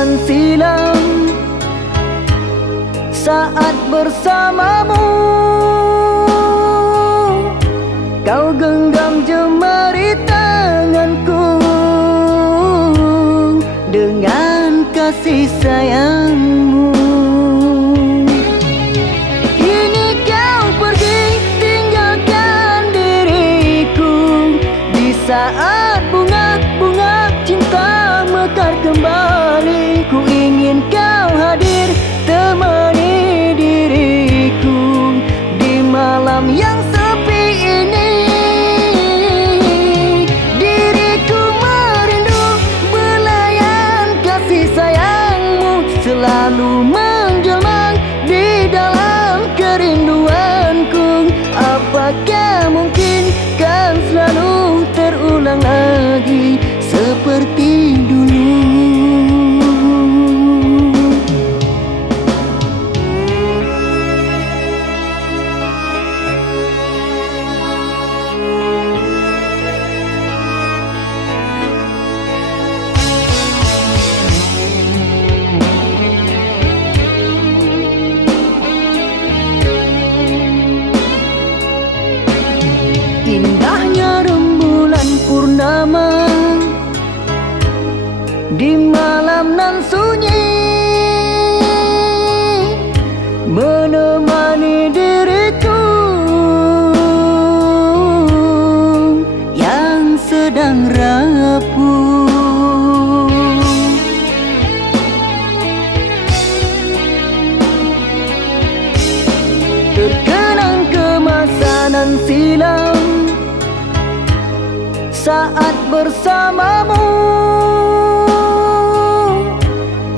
nan silam saat bersamamu. Kau genggam jemari tanganku dengan kasih sayangmu. Kini kau pergi tinggalkan diriku di saat bunga-bunga cinta mekar kembali. Ku ingin kau hadir temani diriku di malam yang sepi ini. Diriku merindu belayan kasih sayangmu selalu menjelma di dalam kerinduanku. Apakah mungkin kan selalu terulang lagi seperti dulu? Indahnya rembulan purnama di malam nan sunyi menemani diriku yang sedang rapuh. Terkenang kemasanan silam saat bersamamu.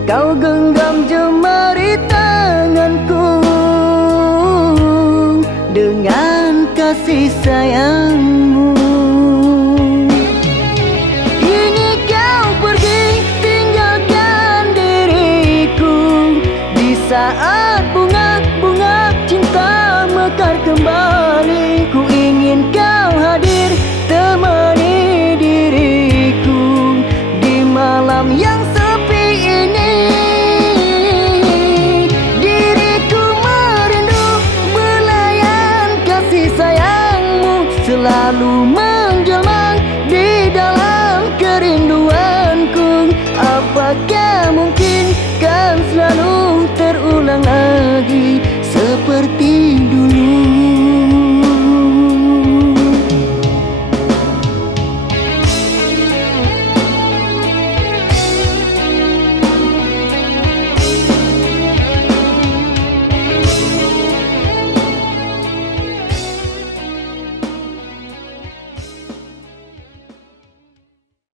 Kau genggam jemari tanganku dengan kasih sayangmu. Kini kau pergi tinggalkan diriku di saat bunga-bunga cinta mekar kembali. Ku ingin kau hadir temani diriku di malam yang sepi ini. Diriku merindu belayan kasih sayangmu selalu menjelma di dalam kerinduanku. Apakah mungkin kan selalu terulang lagi seperti